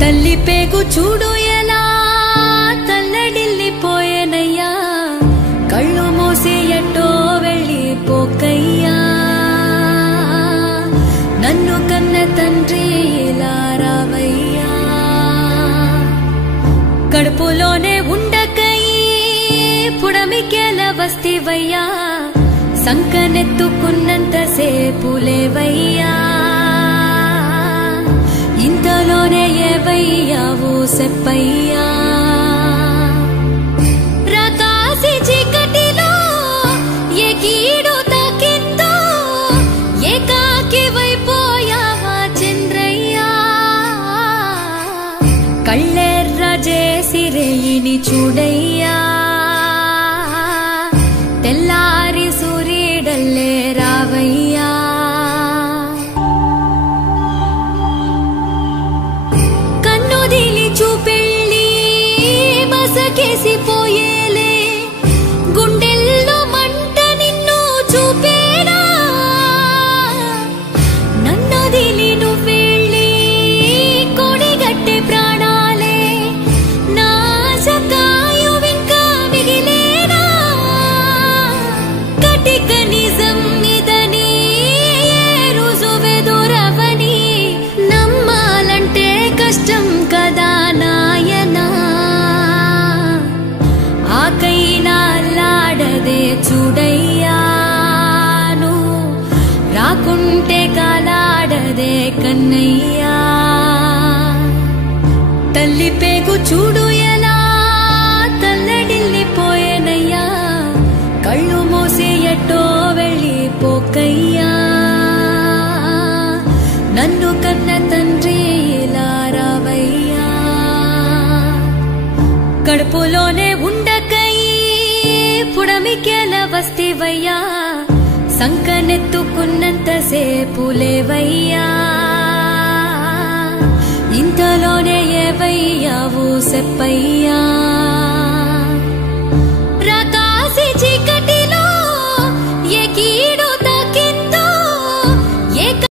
తల్లి పేగు చూడు ఎలా తల్లడిల్లిపోయేనయ్యా, కళ్ళు మూసి ఎట్టో వెళ్ళిపోకయ్యా. నన్ను కన్న తండ్రి ఇలా రావయ్యా, కడుపులోనే ఉండకయ్యి పుడమికేల వస్తివయ్యా, సంకనెత్తుకున్నంత సేపులేవయ్యా. ఇంతలోనే ఏవయ్యావు సెప్పయ్యా, ప్రకాశి చీకటిలో ఏ కీడు తాకిందో ఏకాకి వైపోయావా చంద్రయ్యా. కళ్ళెర్ర చేసి రేయిని చూడయ్యా, తెల్లారి సూర్యుడల్లే రావయ్యా. కన్నుదిలి చూపెళ్ళి మసకేసిపోయేలే, గుండెల్లో మంట నిన్ను చూపేనా. నన్నదిలి నువ్వెళ్ళి కొడిగట్టే ప్రాణాలే నా సకాయువింకా మిగిలేనా. కటిక నిజం ఇదని రుజువెదురవని నమ్మాలంటే కష్టం కదా నాయనా. ఆకైనా అల్లాడదే చూడయ్యా, నువ్వు రాకుంటే కాలాడదే కన్నయ్యా. తల్లి పేగు చూడు ఎలా తల్లడిల్లిపోయేనయ్యా, కళ్ళు మూసి ఎట్టో వెళ్ళిపోకయ్యా. నన్ను కన్న తండ్రి ఇలా రావయ్యా, కడుపులోనే ఉండకయ్యి పుడమికేల వస్తివయ్యా, సంకనెత్తుకున్నంత సేపులేవయ్యా. ఇంతలోనే ఏవయ్యావు సెప్పయ్యా.